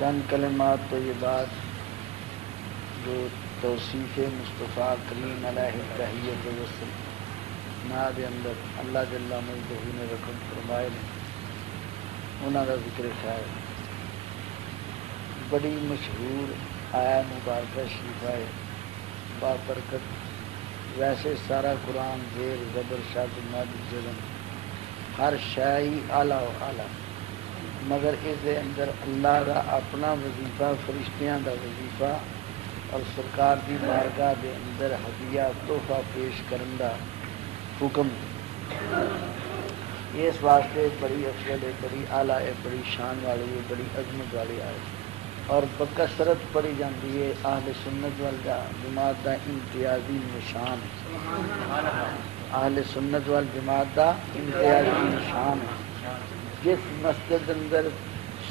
چند کلمات طیبات جو توصیف مصطفیٰ کریم علیہ تحیت وصل نا دے اندر اللہ جل مجدہ نے رقم فرمائے انہوں کا ذکر خیر بڑی مشہور آیا مبارکہ شریفہ ہے بابرکت. ویسے سارا قرآن زیر زبر شد مد جزم ہر شے ہی اعلیٰ و اعلیٰ، مگر اس دے اندر اللہ کا اپنا وظیفہ، فرشتیاں دا وظیفہ اور سرکار دی بارگاہ دے اندر ہدیہ تحفہ پیش کرن دا حکم. اس واسطے بڑی افضل ہے، بڑی اعلیٰ ہے، بڑی شان والی ہے، بڑی عظمت والی ہے اور بکثرت پڑھی جاتی ہے. اہل سنت والجماعت دا امتیازی نشان ہے، اہل سنت والجماعت دا امتیازی نشان ہے. جس مسجد اندر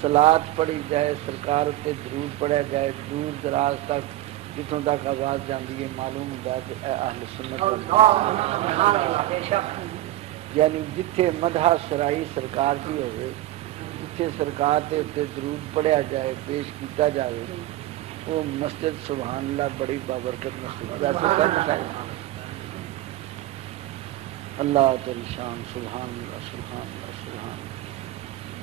صلاۃ پڑھی جائے، سرکار تے درود پڑھا جائے، دور دراز تک جتوں تک آواز جاتی ہے معلوم ہوتا ہے کہ اے اہل سنت والجماعت. یعنی جتھے مدح سرائی سرکار کی ہوئے، جتھے سرکار کے اتنے درود پڑھیا جائے، پیش کیتا جائے، وہ مسجد سبحان اللہ بڑی بابرکت مسجد. ویسے سب مسائل اللہ تیری شان سبحان اللہ سبحان اللہ سبحان اللہ.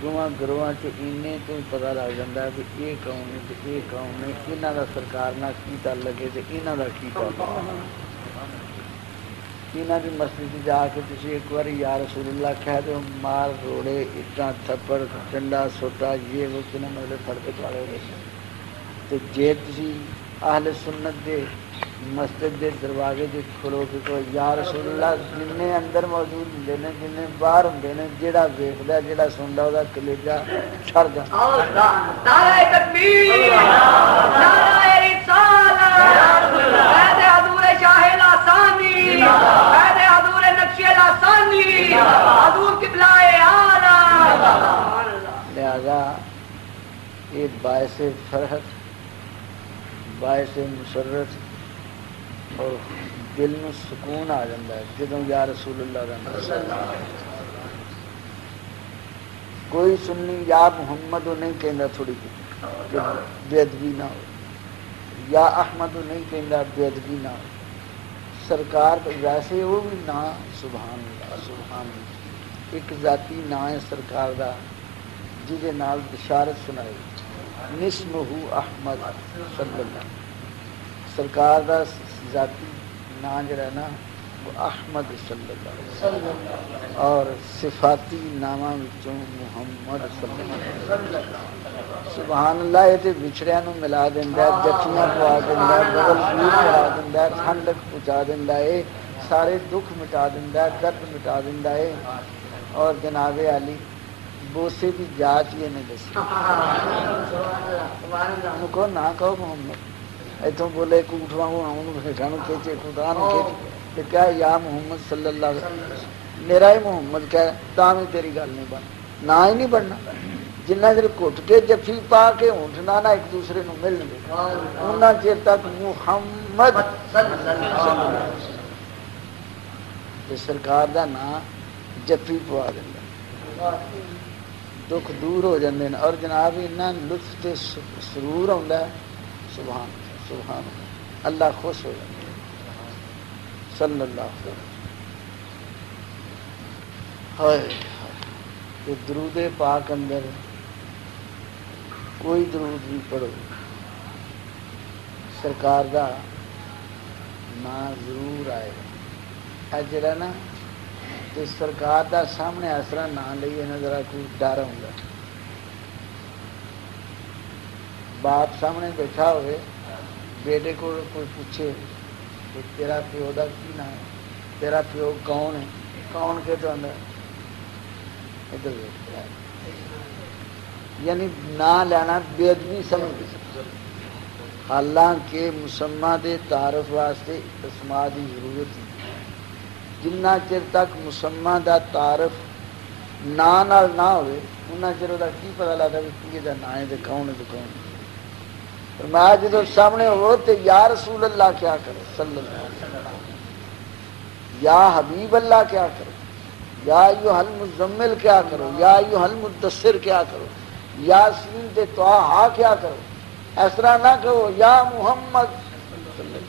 دونوں گروہاں چنے تو پتہ لگ جاتا ہے کہ یہ قوم ہے تو یہ قوم ہے، یہاں کا سرکار نہ کی تعلق ہے تو یہاں کا کی تعلق ہے. یہاں کی مسجد جا کے تھی ایک بار یا رسول اللہ کہہ دو، مار روڑے اٹاں تھپڑ ڈنڈا سوٹا یہ وہ کہ مطلب سڑک والے ہوئے. تو جے تھی اہل سنت دے مسجد دے دروازے دے کھلو کے تو یا رسول اللہ جن اندر موجود ہوں نے، جن باہر ہوں نے، جہاں ویکھدا جہاں سنتا وہ کلیجہ چھڑ جاتا. نعرہ تکبیر، نعرہ رسالت، قید حضور شاہ لاسانی، قید حضور نقش لاسانی، حضور قبلہ اعلی. لہذا یہ باعث فرحت، باعث مسرت اور دل میں سکون آ جاتا ہے جدوں یا رسول اللہ کا نام. کوئی سنی یا محمد نہیں کہندا تھوڑی کہ بے ادبی نہ ہو، یا احمد نہیں کہندا بے ادبی نہ ہو. سرکار ویسے وہ بھی نا سبحان اللہ سبحان اللہ ایک ذاتی نا ہے سرکار دا جہدے نال بشارت سنائی نسمہ احمد صلی اللہ. سرکار دا ذاتی نام جڑا نا وہ احمد صلی اللہ علیہ وسلم اور صفاتی نامہ وچوں محمد صلی اللہ علیہ وسلم. سبحان اللہ. یہ تے بچھڑیاں نو ملا دیندا ہے، جفیاں پوا دیندا ہے، بغل شیر ملا دیندا ہے، ٹھنڈک پہنچا دیندا ہے، سارے دکھ مٹا دیندا ہے، درد مٹا دیندا ہے. اور جناب علی بوسے کی جاچ یہ نہیں دسی. کو نہ کہو محمد، اتوں بولے کوٹ واگوں آؤں کھینچے خدا نو کھینچ کیا یا محمد صلی اللہ علیہ وسلم. میرا ہی محمد کہہ تا بھی تیری گل نہیں بن، نہ ہی نہیں بننا. جنہ چر گھٹ کے جفی پا کے اونٹنا نہ ایک دوسرے نو مل گے اُنہ چر تک محمد سرکار دا نام جفی پوا دینا، دکھ دور ہو جاندے ہیں. اور جناب اتنا لطف تے سرور آتا ہے سبحان سبحان اللہ خوش ہو جاتا ہے صلی اللہ علیہ وسلم. ہائے درود پاک اندر کوئی درود بھی پڑھو سرکار دا نام ضرور آئے گا. جڑا نا تو سرکار دا سامنے آسرا نام لئیے نا ذرا کوئی ڈر ہوندا. باپ سامنے بیٹھا ہوئے، بیٹے کو کوئی پوچھے کہ تیرا پیو دا کی نام ہے، تیرا پیو کون ہے، کون کے تو اندر ادھر یعنی نہ لینا بے ادبی سمجھ. حالانکہ مسمہ دے تعارف واسطے اسماء دی ضرورت ہے. جنہ چر تک مسمہ دا تعارف نا نال نہ ہوئے انہ چر وہ کی پتہ لگتا کہ یہ نا ہے تو کون ہے تو کون ہے. میں جدو سامنے ہو تو یا رسول اللہ کیا کرو صلی اللہ علیہ وسلم، یا حبیب اللہ کیا کرو، یا ایھا المزمل کیا کرو، یا ایھا المدثر کیا کرو. یاسین تے توہا ہا کیا کرو، اس طرح نہ کہو یا محمد صلی اللہ علیہ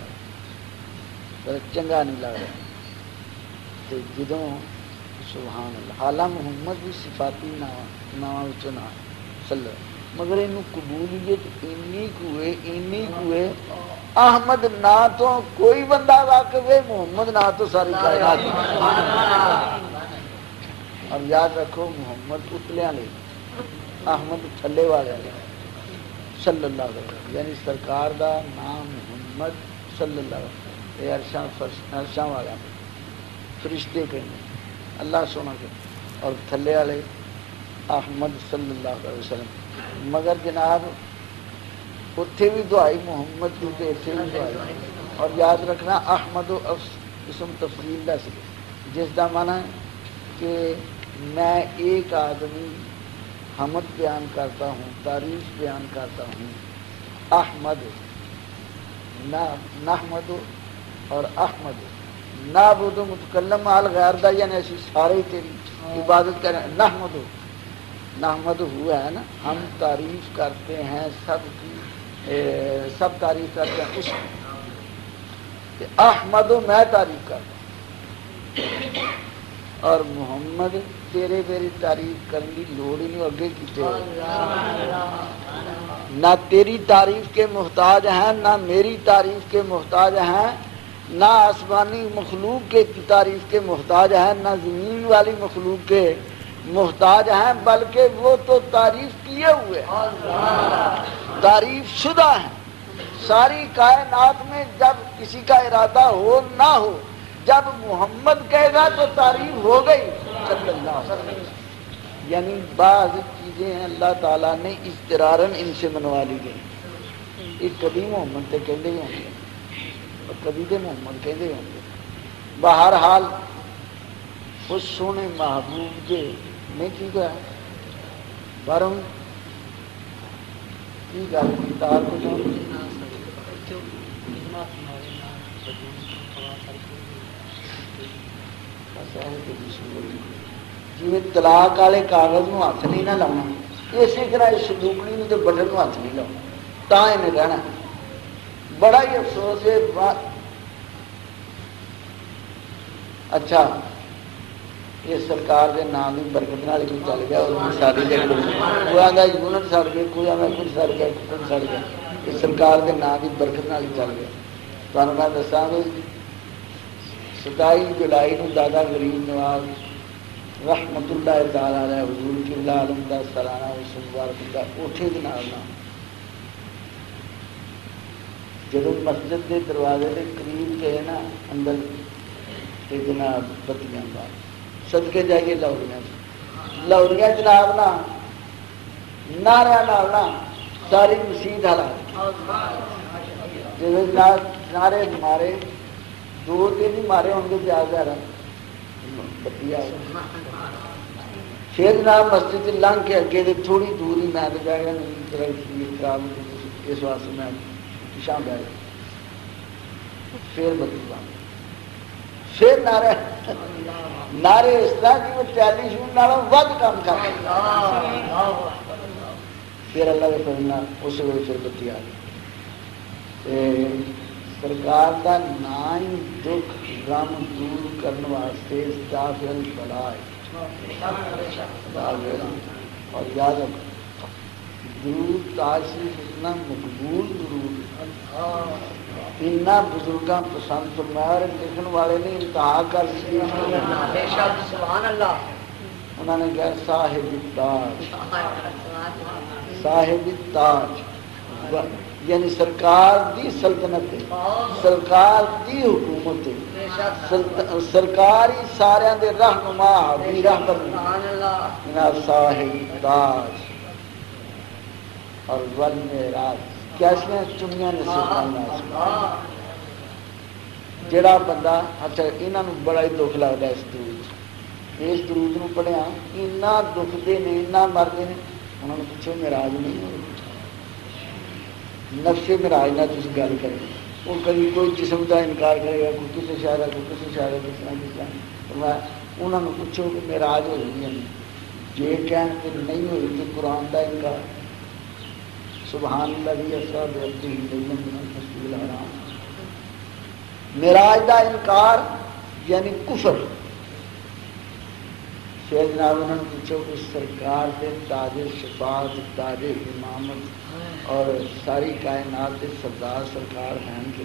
وسلم، چنگا نہیں لگ رہا۔ تے جدوں سبحان اللہ، حالا محمد بھی صفاتی نام وچوں نہ صلی اللہ، مگر اینو قبولیت اینی کوئے احمد نا تو کوئی بندہ واقف ہے، محمد نا تو ساری کائنات۔ اور یاد رکھو محمد اتلیاں لے، احمد تھلے والے صلی اللہ علیہ وسلم، یعنی سرکار دا نام محمد صلی اللہ علیہ وسلم، یہ عرشاں والے فرشتے کہیں اللہ سونا کے، اور تھلے والے احمد صلی اللہ علیہ وسلم۔ مگر جناب اتھے بھی دعائی محمد کی تے اتھے بھی دعائی، اور یاد رکھنا احمد و اسم تفضیل دا سی، جس دا معنی ہے کہ میں ایک آدمی حمد بیان کرتا ہوں، تعریف بیان کرتا ہوں، احمد نحمد اور احمد نعبد متکلم آل غیر دا، یعنی ایسی سارے تیری عبادت کریں۔ نحمد ہوا ہے نا، ہم تعریف کرتے ہیں سب کی، سب تعریف کرتے ہیں اس کی، احمد میں تعریف کرتا ہوں، اور محمد تیرے میری تعریف کرنے کی لوڑ ہی نہیں، اگے کیتے نہ تیری تعریف کے محتاج ہیں، نہ میری تعریف کے محتاج ہیں، نہ آسمانی مخلوق کے تعریف کے محتاج ہیں، نہ زمین والی مخلوق کے محتاج ہیں، بلکہ وہ تو تعریف کیے ہوئے ہیں، تعریف شدہ ہیں۔ ساری کائنات میں جب کسی کا ارادہ ہو نہ ہو، جب محمد کہے گا تو تعریف ہو گئی صلی اللہ علیہ وسلم۔ یعنی بعض چیزیں ہیں اللہ تعالیٰ نے اضطرارن ان سے منوا لی گئی، ایک کبھی محمد تے کہندے ہی ہوں گے اور کبھی تے محمد کہندے ہوں گے، بہرحال اس سونے محبوب دے نے کی کہا باروں کی گل کی تار کو جو جی طلاق والے کاغذ نو ہاتھ نہیں نہ لاؤنا، اسی طرح اس صندوقڑی نو تے بٹن نو ہاتھ نہیں لاؤنا، تا انہیں کہنا۔ بڑا ہی افسوس ہے۔ اچھا یہ سرکار کے نام کی برکت نال کوئی چل گیا، ساری کوئی آدھا یونٹ سڑ گئے، کوئی آدھا کچھ سڑ گیا، کچھ سڑ گیا، یہ سرکار کے نام کی برکت نال ہی چل گیا۔ تمہیں میں دساں بھی 27 جولائی کو دادا غریب نواز رحمت اللہ تعالیٰ علیہ حضور قبلہ عالم دا سالانہ مبارک دا اوٹھے دے نال جب مسجد کے دروازے کے قریب گئے نا اندر تے جناب بتیاں بار صدقے جائیے لاہوریاں جناب نا نعرہ نالنا ساری مسیت حالات جب نعرے مارے 2 دن ہی مارے ہوں گے زیادہ بتی آ پھر جناب مسجد سے لنگ کے اگے دے تھوڑی دور ہی میں جائے گا خراب اس واسطے میں پیچھا بہ گیا، پھر بتی بند، پھر نعرے اس طرح کی وہ ٹیلی فون نالوں ود کام کر، پھر اللہ کے فضل اس ویلے پھر بتی آ گئی۔ سرکار کا نام ہی دکھ غم دور کرنے واسطے دافعل بلا ہے۔ اور یاد رکھو درود تاثیر اتنا مقبول درود اتنا بزرگاں پسند فرمایا، اور لکھن والے نے انتہا کر دی، انہوں نے کہا صاحب التاج، صاحب التاج یعنی سرکار دی سلطنت ہے، سرکار دی حکومت ہے، سرکار ہی سارے دے رہنما بھی رہبر، صاحب تاج اور والمعراج کیسے چنیاں نصیب کرنا۔ جڑا بندہ اچھا انہوں نے بڑا ہی دکھ لگتا ہے اس درود نو پڑھیا، اینا دکھتے نے اینا مرتے ہیں، انہوں نے پوچھو معراج نہیں ہو نفس معراج نہ تھی گل کریں، وہ کبھی کوئی جسم کا انکار کرے گا، کوئی کسی شاعر کوئی کسی شاعر کس طرح انہوں نے پوچھو کہ معراج ہو رہی ہے جے کہن کہ نہیں ہوئی تو قرآن کا انکار. سبحان الذی اسریٰ بعبدہ لیلا من المسجد الحرام. معراج کا انکار یعنی کفر. شیخ جناب انہوں نے پوچھو کہ سرکار کے تاج شفاعت تاج امامت اور ساری کائنات کے سردار سرکار ہیں کہ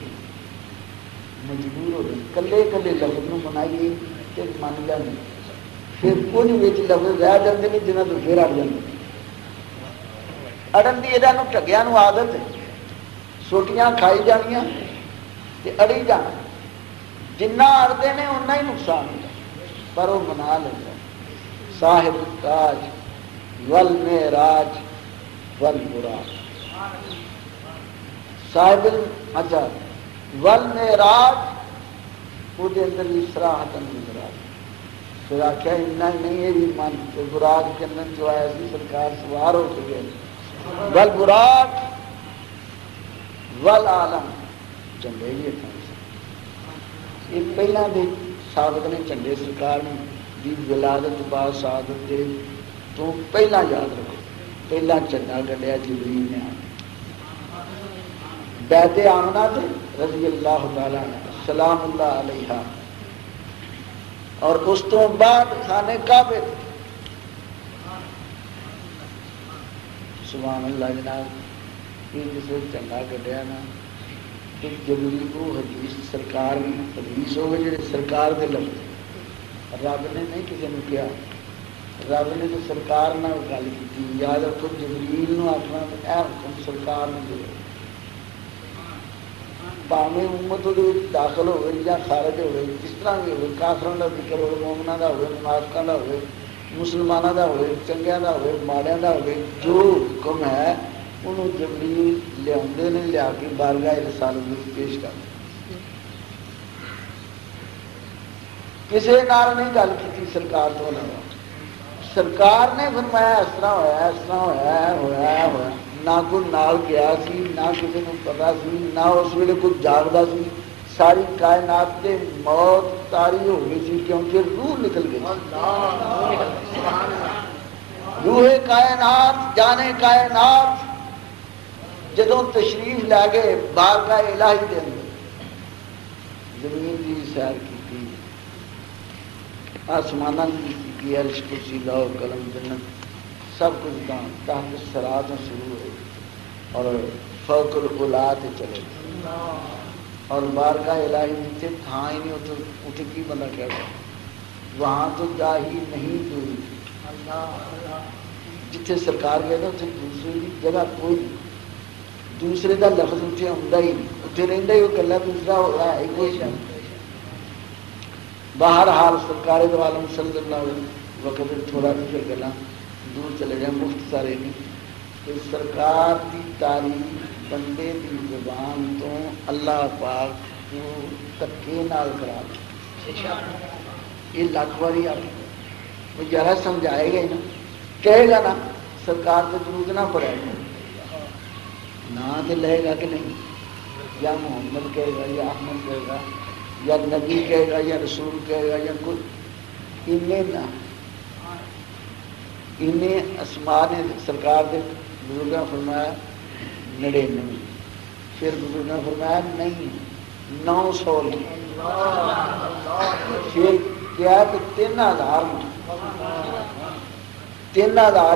مجبور ہو گئے کلے کلے لفظ میں منائیے کہ من جانے پھر کچھ بچ لفظ رہ جاتے ہیں جنہوں تو پھر اڑ جاتے اڑن کی یہ ٹگیا عادت ہے سوٹیاں کھائی جانیاں اڑی جان جنہ اڑتے ہیں اُنہ ہی نقصان ہوتا پر وہ منا لیتا. صاحب التاج والمعراج والبراق. صاحب اچھا والمعراج وہ اندر بھی صراحت المعراج. پھر آخیا اتنا ہی نہیں ہے بھی من تو براق کے اندر جو آیا سی سرکار سوار ہو چکے والبراق والعالم جھنڈے بھی اتنا یہ پہلا دے ثابت نے جھنڈے سرکار نے دی ولادت با سعادت دے تو پہلا یاد رکھو پہلا جھنڈا گڈیا جبریل نے بیت آمنہ تے رضی اللہ تعالی عنہ سلام اللہ علیہ اور اس تو بعد خانے کعبے. سبحان اللہ جناب یہ جس جھنڈا گڈیا نا ایک جبریل کو حدیث سرکار حدیث ہو گئے جڑے سرکار دے لفظ رب نے نہیں کسی نے کیا رب نے تو سرکار نہ گل کی یاد رکھو جبریل نو آخنا تو اے حکم سرکار نے دے پاویں امت داخل ہوئے یا خارج ہوئے جس طرح بھی ہوئے کافروں کا ذکر ہوئے مومنوں کا ہوئے منافقوں کا ہوئے مسلمانوں کا ہوئے چنگیاں کا ہوئے ماڑیاں کا ہوئے جو حکم ہے انہوں جبریل لیا نے لیا کے بارگاہ رسالت میں پیش کر کسی نال نہیں گل کی سرکار تو علاوہ. سرکار نے فرمایا اس طرح ہوا اس طرح ہوا نہ کوئی نال گیا سی نہ کسی کو پتا سی نہ اس ویلے کوئی جاگتا سی. ساری کائنات کے موت تاری ہو گئی سی کیونکہ روح نکل گئی. روح کائنات جانے کائنات جدوں تشریف لے گئے بارگاہ الہی دے اندر زمین کی سیر کی آسمان کی عرش کرسی لوح قلم جنت سب کچھ تحت صراط شروع ہوئے اور فوق العلا چلے اور بارگاہ الہی جتنے تھان ہی نہیں اتنے کی بندہ کہتا وہاں تو جا ہی نہیں دوری جتنے سرکار گئے نا اتنے دوسری جگہ کوئی نہیں دوسرے کا لفظ اتنے آتا ہی نہیں اتنے رہتا ہی وہ گلا دوسرا ہو رہا ہے کوئی شاید. بہرحال سرکار دو عالم صلی اللہ علیہ وقت تھوڑا بھی پھر گلا دور چلے جائیں مفت سارے نہیں کہ سرکار کی تعریف بندے کی زبان تو اللہ پاک کو تکے نال کرا یہ لاکھ باری آپ وہ ذرا سمجھائے گا نا کہے گا نا سرکار تو درود نہ پڑے گا نہ تو لے گا کہ نہیں یا محمد کہے گا یا احمد کہے گا یا نبی کہے گا یا رسول کہے گا یا کچھ انہیں اسماء نے سرکار کے بزرگاں فرمایا 99 پھر بزرگاں فرمایا نہیں 900 پھر کیا کہ 3000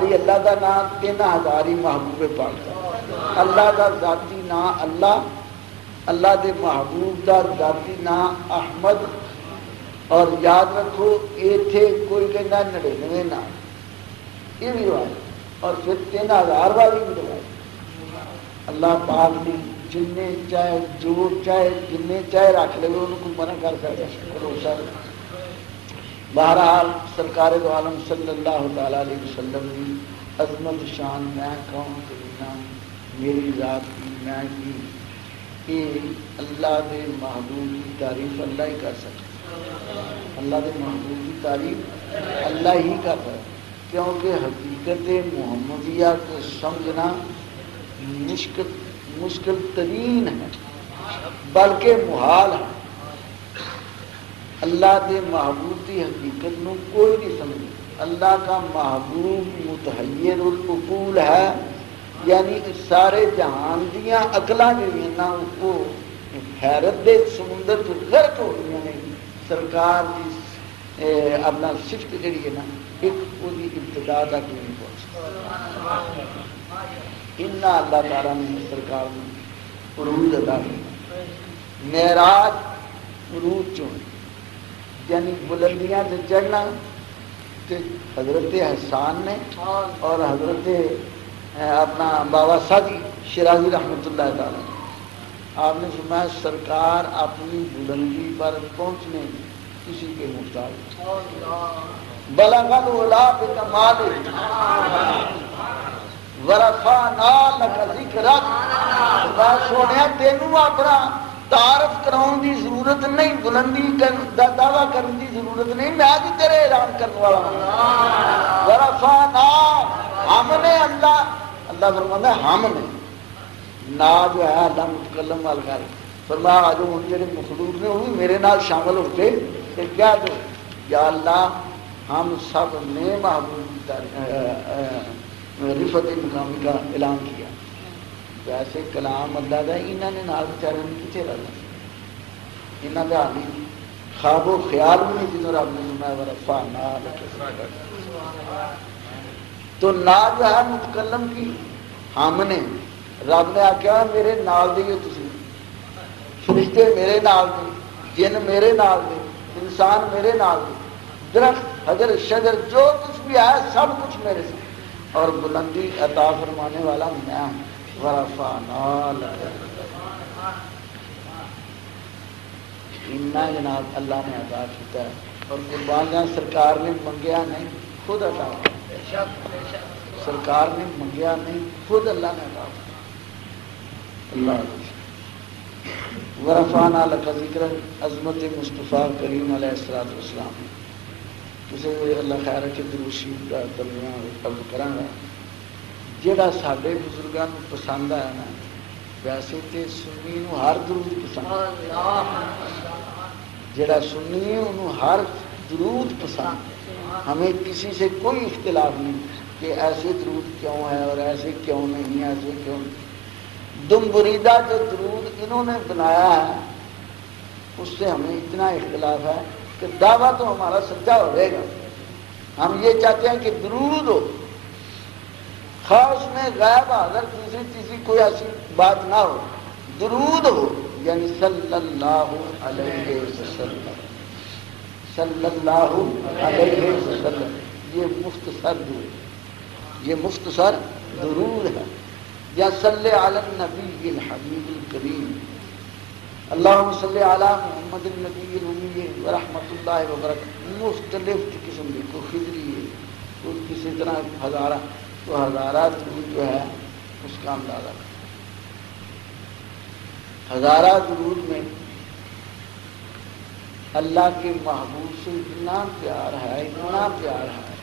ہی اللہ کا نام 3000 ہی محبوب پاک کا اللہ کا ذاتی نام اللہ دے محبوب دا ذاتی نام احمد اور یاد رکھو یہ تھے کوئی کہنا 99 نام یہ بھی روایت اور پھر 3000 والی بھی روایت. اللہ پاک نے جن چاہے جو چاہے جن چاہے رکھ لے ان کو منع کر سکتا. بہرحال سرکار دو عالم صلی اللہ تعالی علیہ وسلم کی عظمت شان میں کہوں کہ میری ذات کی میں کی یہ اللہ دے محبوب کی تعریف اللہ ہی کر سکتا. اللہ دے محبوب کی تعریف اللہ ہی کرتا ہے کیونکہ حقیقت محمدیہ کو سمجھنا مشکل ترین ہے بلکہ محال ہے. اللہ دے محبوب کی حقیقت نو کوئی نہیں سمجھے اللہ کا محبوب متحیر العقول ہے، یعنی سارے جہان دیاں عقلاں جڑیاں نا وہ حیرت دے سمندر تو غرق ہو گئی نے سرکار کی اپنا صفت جڑی ہے نا ایک وہ ابتدا تک نہیں پہنچ اتنا اللہ تعالیٰ نے سرکار کو عروج ادا کیا۔ معراج عروج چون یعنی بلندیاں سے چڑھنا، حضرت حسان نے اور حضرت اپنا بابا سادی شیرازی رحمۃ اللہ تعالیٰ آپ نے فرمایا سرکار اپنی بلندی پر پہنچنے کسی کے محتاج بلغ العلا بکمال ورفعنا لک ذکرک، سونے تینوں اپنا تعارف کراؤن دی ضرورت نہیں، بلندی دا دعویٰ کرنے دی ضرورت نہیں، میں بھی تیرے اعلان کرنے والا ہوں۔ ورفعنا، ہم نے اللہ فرماتا ہے ہم نے، نا جو ہے اللہ متکلم وال کر فرمایا آج ان جڑے مخلوق نے وہ بھی میرے نال شامل ہوتے کہ کیا دو یا اللہ ہم سب نے محبوب رفت مقامی کا اعلان کیا۔ ویسے کلام اللہ دا انہوں نے نال بیچارے کتنے رہنا، انہوں نے حالی خواب و خیال بھی نہیں جنہوں رب نے سنا ورفعنا لک، تو نا جو ہے متکلم کی ہم نے، رب نے آخیا میرے نال دے تسی، فرشتے میرے نال دے، جن میرے نال دے، انسان میرے نال دے، درخت حجر شجر جو کچھ بھی ہے سب کچھ میرے سے، اور بلندی عطا فرمانے والا میں ہوں۔ ورفعنا لک، اتنا جناب اللہ نے عطا کیتا ہے، اور قربانیاں سرکار نے منگیا نہیں خود عطا کیا، سرکار نے منگیا نہیں خود اللہ نے عطا کیا۔ اللہ ورفعنا لک ذکرک، عظمت مصطفیٰ کریم علیہ الصلوۃ والسلام، کسی اللہ خیر کے دروشی کا ترجمہ قبل کراں گا جہاں سارے بزرگوں کو پسند آیا نا، ویسے تو سنی نو ہر درود پسند، جہاں سنی ہے انہوں ہر درود پسند، ہمیں کسی سے کوئی اختلاف نہیں کہ ایسے درود کیوں ہے اور ایسے کیوں نہیں، ایسے کیوں نہیں۔ دم بریدہ جو درود انہوں نے بنایا ہے اس سے ہمیں اتنا اختلاف ہے کہ دعویٰ تو ہمارا سچا ہو رہے گا، ہم یہ چاہتے ہیں کہ درود ہو، خاص میں غائب حاضر دوسری تیسری کوئی ایسی بات نہ ہو، درود ہو یعنی صلی اللہ علیہ وسلم، صلی اللہ علیہ وسلم، یہ مختصر درود، یہ مختصر درود ہے، یا صلی علی النبی الحبیب الکریم، اللہم صلی علی محمد النبی الامی ورحمۃ اللہ وبرکاتہ، مختلف قسم کی، کوئی خضری ہے، کوئی کسی طرح ہزارہ، تو ہزارہ درود جو ہے اس کا اندازہ کریں، ہزارہ درود میں اللہ کے محبوب سے اتنا پیار ہے، اتنا پیار ہے،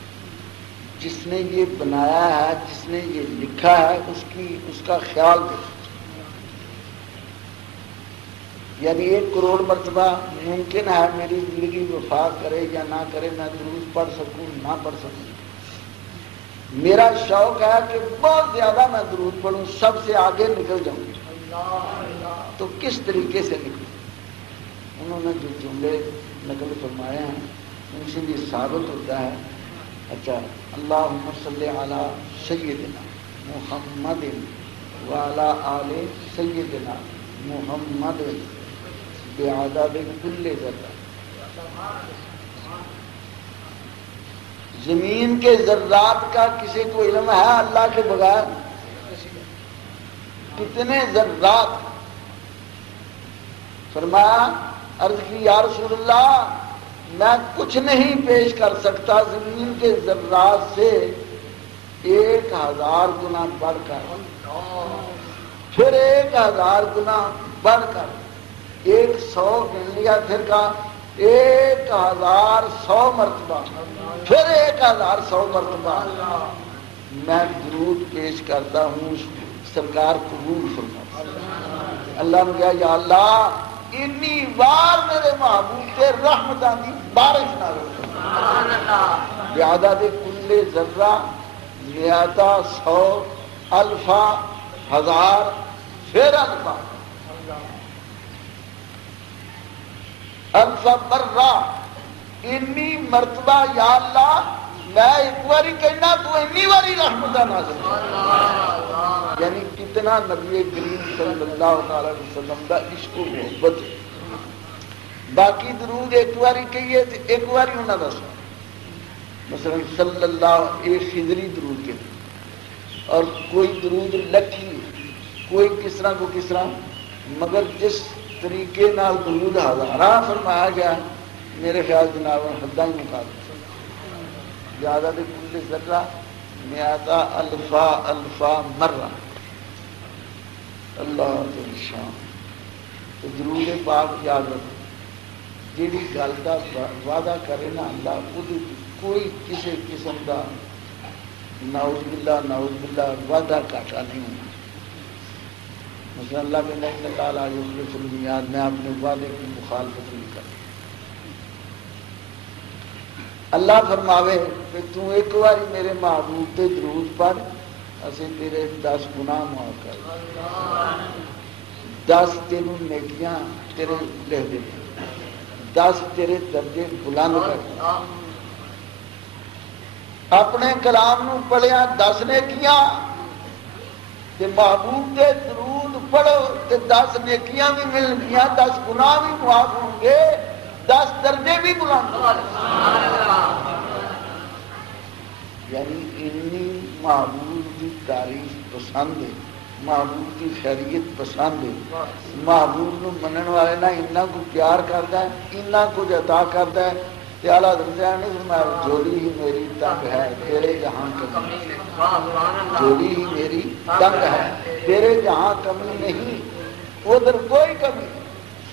جس نے یہ بنایا ہے، جس نے یہ لکھا ہے اس کا خیال کریں، یعنی 1 کروڑ مرتبہ ممکن ہے میری زندگی وفا کرے یا نہ کرے، میں درود پڑھ سکوں نہ پڑھ سکوں، میرا شوق ہے کہ بہت زیادہ میں درود پڑھوں، سب سے آگے نکل جاؤں، تو کس طریقے سے نکلوں؟ انہوں نے جو جملے نقل فرمائے ہیں ان سے یہ ثابت ہوتا ہے، اچھا اللہم صلی علی سیدنا محمد وعلی آل سیدنا محمد بعدد کل ذرہ، زمین کے ذرات کا کسی کو علم ہے اللہ کے بغیر؟ کتنے ذرات؟ فرمایا عرض کی یا رسول اللہ میں کچھ نہیں پیش کر سکتا زمین کے ذرات سے 1000 گنا بڑھ کر، پھر 1000 گنا بڑھ کر، 100 گن لیا پھر کا 1100 مرتبہ، پھر 1100 مرتبہ میں درود پیش کرتا ہوں، سرکار قبول فرما۔ اللہ نے کہا یا اللہ انی بار میرے محبوب کے رحمتاں دی بارش نہ ہو، بعدد کل ذرہ میاتا 100 الفا 1000 پھر الفا مرہ انی مرتبہ یا اللہ میں ایک باری کہنا تو انی باری رحمتہ نازل کر۔ یعنی کتنا نبی کریم صلی اللہ علیہ وسلم کا عشق و محبت ہے۔ باقی درود ایک باری کہیے تو ایک باری انہوں نے سنا، مثلا صلی اللہ ایک خضری درود کے، اور کوئی درود لکھی، کوئی کس طرح کو کس طرح، مگر جس طریقے نال درود ہزارہ فرمایا گیا میرے خیال جناب حداں ہی مقابل زیادہ بھی کل ذرہ میاتا الفا مرہ اللہ شان۔ تو درود پاک یاد رکھو، جیڑی گل کا وعدہ کرے نا اللہ وہ کوئی کسی قسم کا نعوذ باللہ وعدہ کاٹا نہیں ہونا۔ مثلا اللہ کے نبی تعالیٰ یخلف المیعاد، میں اپنے وعدے کی مخالفت نہیں کرتا۔ اللہ فرماوے کہ تو ایک باری میرے محبوب تے درود پڑھ، اسے تیرے 10 گناہ معاف کر، 10 تینوں نیکیاں تیرے لکھ دے، 10 تیرے درجے بلند کر۔ اپنے کلام نو پڑھیا 10 نیکیاں تے محبوب دے درود پڑھو تے 10 نیکیاں بھی مل گیا، 10 گناہ بھی معاف ہوں گے، 10 درجے بھی بلند۔ یعنی انی محبوب کی تعریف پسند ہے، محبوب کی خیریت پسند ہے، محبوب نو منن والے نہ اتنا کو پیار کرتا ہے، اتنا کچھ عطا کرتا ہے کہ اعلیٰ حضرت نے فرمایا جوڑی ہی میری تنگ ہے تیرے جہاں کمی، جوڑی ہی میری تنگ ہے تیرے جہاں کمی نہیں، ادھر کوئی کمی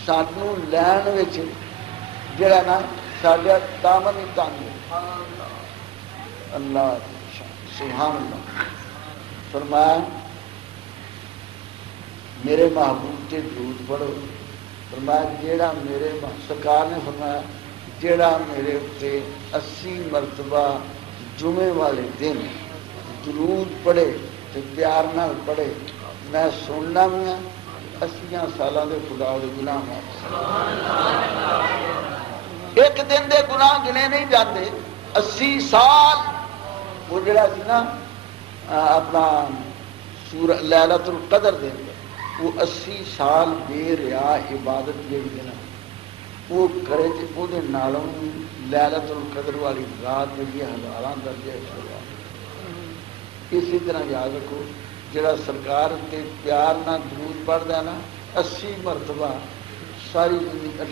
سانو لین وچ جڑا نا ساڈا دامن ہی تنگ ہے۔ اللہ سبحان اللہ فرمایا میرے محبوب کے درود پڑھو، فرمایا جیڑا میرے سرکار نے فرمایا جیڑا میرے اتنے 80 مرتبہ جمعے والے دن درود پڑھے تو پیار نال پڑھے، میں سننا بھی ہاں 80 سالوں کے خدا کے گناہ معاف۔ ایک دن دے گناہ گنے نہیں جاتے، 80 سال وہ جڑا سی نا اپنا لیلۃ القدر دے وہ 80 سال بے ریا عبادت جڑی ہے نا وہ کرے تو وہ نالوں لیلۃ القدر والی رات جڑی ہے 1000 درجے چھوڑا۔ اسی طرح یاد رکھو جڑا سرکار کے پیار نہ درود پڑھتا ہے نا 80 مرتبہ ساری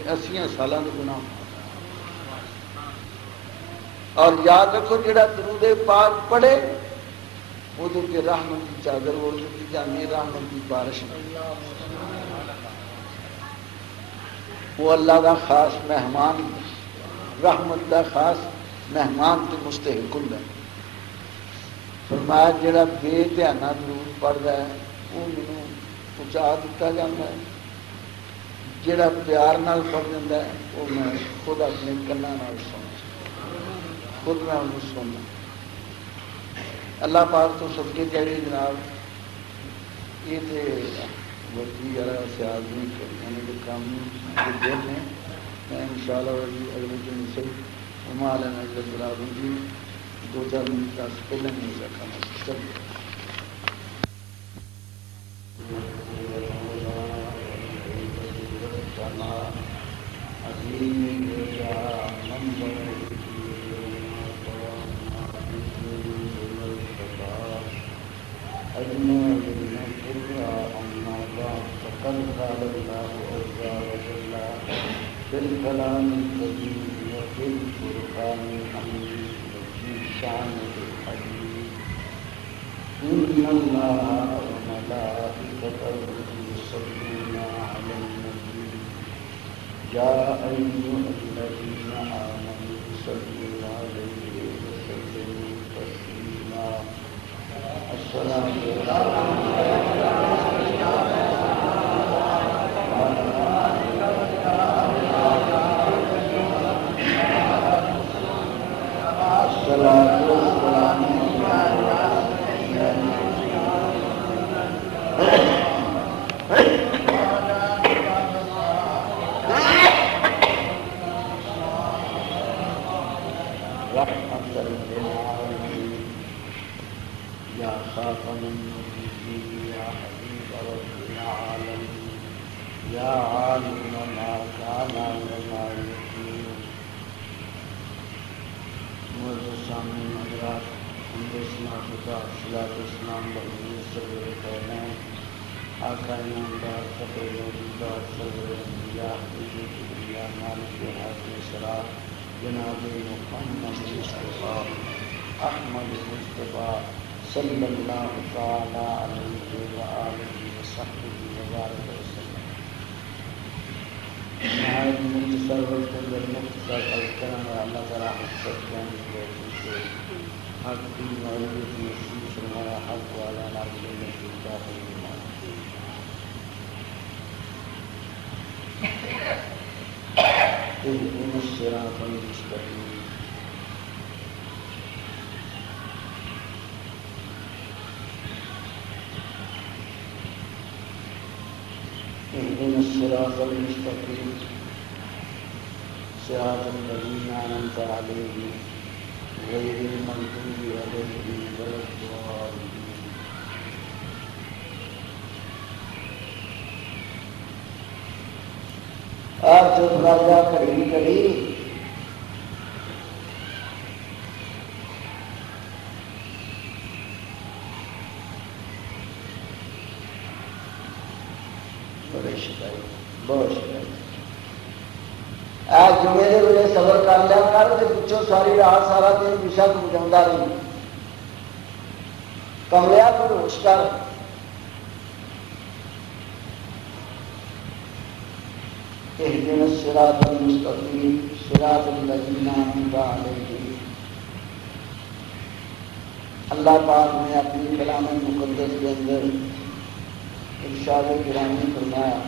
80 سالوں کے گناہ۔ اور یاد رکھو جڑا درود پاک پڑھے وہ رحمت کی چادر اوڑھ دیتی جاتی، رحمت کی بارش، وہ اللہ کا خاص مہمان، رحمت کا خاص مہمان تو مستحق ہوں۔ فرمایا جڑا بے دھیانہ درود پڑھتا ہے وہ مینوں پہنچا دیتا جاتا ہے، جڑا پیار نال پڑھ دیتا ہے وہ میں خود اپنے کناں نال سنتا، خود میں انہوں سننا۔ اللہ پاک تو صدقے چاہیے جناب یہ تو وردی والا سیاض نہیں کرنے کے کام کے دن ہیں، میں انشاءاللہ اگلے دن سے ہما لینا بلا دوں گی 2-4 منٹ کا پہلے نہیں رکھا چلیے۔ بالكلام القديم وبالفرقان الحميد وفي شان الحديد إن الله وملائكته يصلون على النبي يا أيها الذين آمنوا صلوا عليه وسلموا تسليما الصلاة والسلام آقا انعامدار فتح موجودات سرور انبیاء حبیب کبریا مالک حاضر شرار جناب محمد مصطفیٰ احمد مصطفیٰ صلی اللہ تعالی علیہ وآلہ وصحبہ وبارک وسلم. نہایت مختصر وقت اندر مختصر الکلام اللہ تعالیٰ حقیقت جانے کے لیے حق کی معرفت نصیب فرمایا حق والا نازل کی داخل فرمایا. اهدنا الصراط المستقيم اهدنا الصراط المستقيم صراط الذين أنعمت عليهم غير المغضوب عليهم ولا الضالين. آپ جو راجا کھڑی کھڑی بڑے شکایت بہت شکایت. آج جمعے دے ویلے صبر کر لیا کر تے پچھوں ساری رات سارا دن بشک بجاوندا رہی. کملیا کو ہوش کر. اهدنا الصراط المستقيم صراط الذين أنعمت عليهم. اللہ پاک نے اپنی کلام مقدس کے اندر ارشاد گرامی فرمایا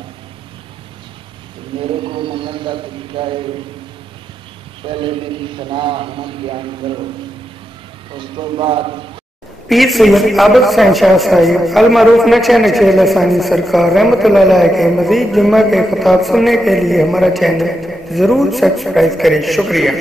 کہ میرے کو منگن کا طریقہ ہے پہلے میری ثنا من بیان کرو اس تو بعد پیر سید عابد حسین شاہ صاحب المعروف نقشہ نقشہ لسانی سرکار رحمۃ اللہ علیہ کے مزید جمعہ کے خطاب سننے کے لیے ہمارا چینل ضرور سبسکرائب کریں. شکریہ.